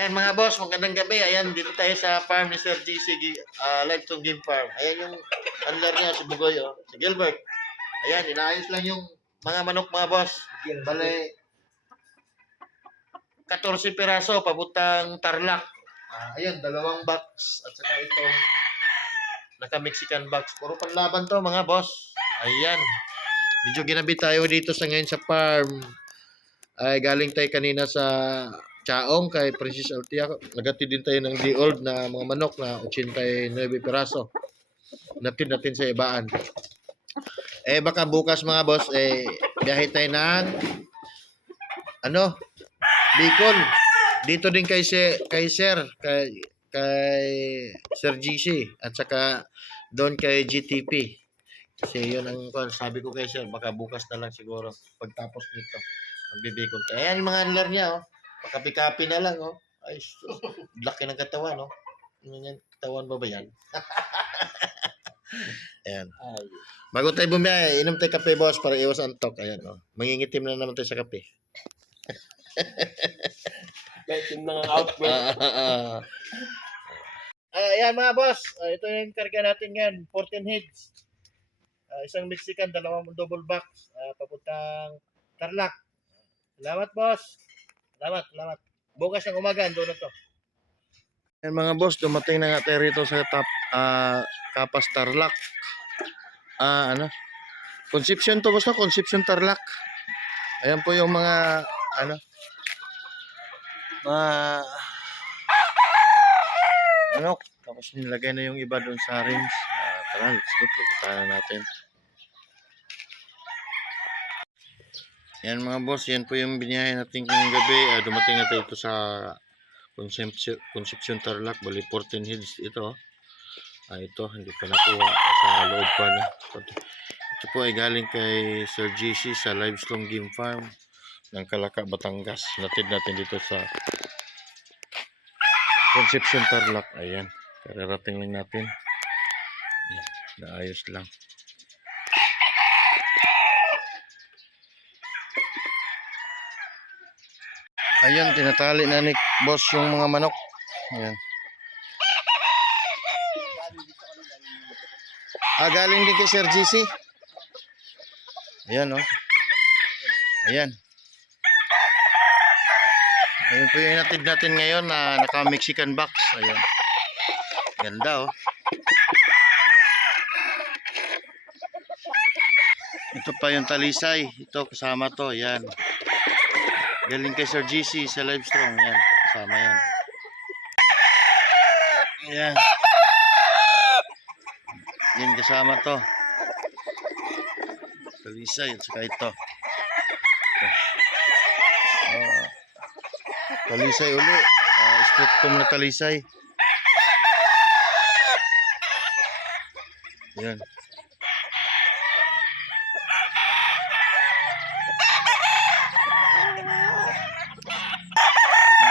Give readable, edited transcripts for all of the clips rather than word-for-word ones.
Ayan mga boss, magandang gabi. Ayan, dito tayo sa farm ni Sir GC, Livestock Game Farm. Ayan yung handler niya, si Bugoy, oh, si Gilbert. Ayan, inaayos lang yung mga manok mga boss. Bale, 14 piraso, papuntang Tarlac. Ayan, dalawang box at saka itong naka-Mexican box. Puro panlaban to mga boss. Ayan. Medyo ginabi tayo dito sa ngayon sa farm. Ay galing tayo kanina sa Chaong kay Princess Altia. Nagati din tayo ng the old na mga manok na 89 piraso. Natid natin sa ibaan. Baka bukas mga boss biyahe tayo ng Bicol. Dito din kay Sir Sir GC at saka doon kay GTP. Kasi yun ang sabi ko kay Sir, baka bukas na lang siguro pagtapos nito. Magbibikol tayo. Ayan yung mga handler niya, oh. Pakapi-kapi na lang, oh. Ay, laki ng katawan, oh. Katawan ba yan? Ayan. Bago tayo bumiyahe, inom tayo kape, boss, para iwas antok. Ayan, oh. Mangingitim na naman tayo sa kape. Itim na nga out, bro. Ayan mga boss, ito yung karga natin ngayon, 14 heads. Isang Mexican, dalawang double box, papuntang Tarlac. Salamat, boss. Salamat. Bukas ng umaga, doon na to. Yan mga boss, dumating na nga tayo rito sa Kapas Tarlac. Concepcion to, boss, no? Concepcion Tarlac. Ayan po yung mga, tapos nilagay na yung iba doon sa rings. Tara, let's go, pupuntahan na natin. Yan mga boss, yan po yung biniyahe natin ngayong gabi. Dumating na tayo ito sa Concepcion Tarlac, bali 14 heads ito. Ito, hindi pa nakuha sa loob pa na. Ito po ay galing kay Sir GC sa Livestock Game Farm ng Calaca, Batangas. Natid natin dito sa Concepcion Tarlac. Ayan, kararating lang natin. Ayan, naayos lang. Ayan, tinatali na ni boss yung mga manok. Ayan. Galing din kay Sir GC. Ayan, oh. Ayan. Ayan po yung natid natin ngayon na naka-Mexican box. Ayan. Ganda, oh. Ito pa yung talisay. Ito, kasama to. Ayan. Galing kay Sir GC sa Livestrong. Yan. Kasama yan. Yan. Yan kasama to. Talisay at saka ito. Talisay uli. Straight tom na talisay. Yan.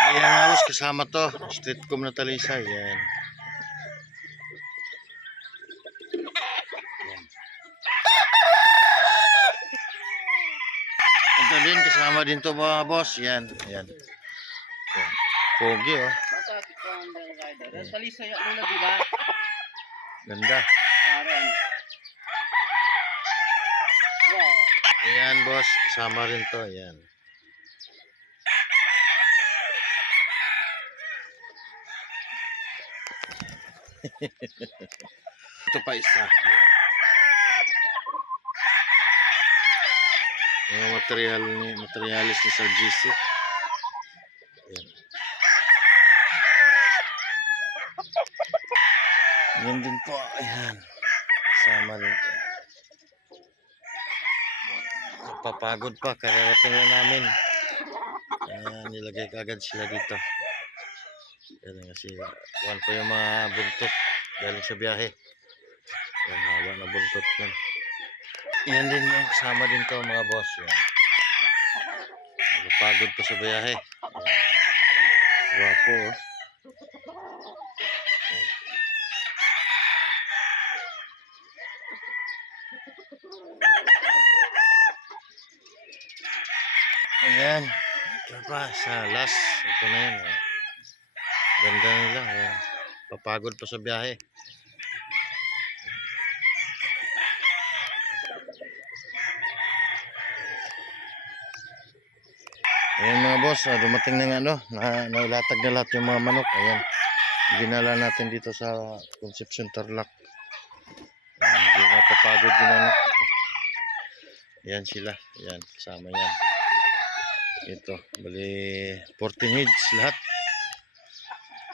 Ayan nga boss, kasama to. Straight com na talisay. Yan. Ito din, kasama din to mga boss. Yan. Yan. Pogi, oh. Talisay ano na bila? Ganda. Ayan boss, kasama rin to. Ayan. Ito pa isa. Yung materialis ni Sir GC. Ayan. Yan din po. Ayan. Sama rin ito. Papagod pa. Kararating lang namin. Ayan, nilagay kagad sila dito. Yan kasi one po yung mga buntot galing sa biyahe. Yan, haba na buntot yan. Yan din yung kasama din to mga boss. Yan. Pagod pa sa biyahe. Wapo, oh. Ayan. Ito pa sa last. Ito na yan. Ganda nila. Ayan. Papagod pa sa biyahe. Ayan mga boss, dumating na nga nailatag na lahat yung mga manok. Ayan. Ginala natin dito sa Concepcion Tarlac. Hindi nga papagod yung manok. Ayan sila. Ayan, kasama yan. Ito, bali 14 heads lahat.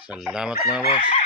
Salamat mga boss.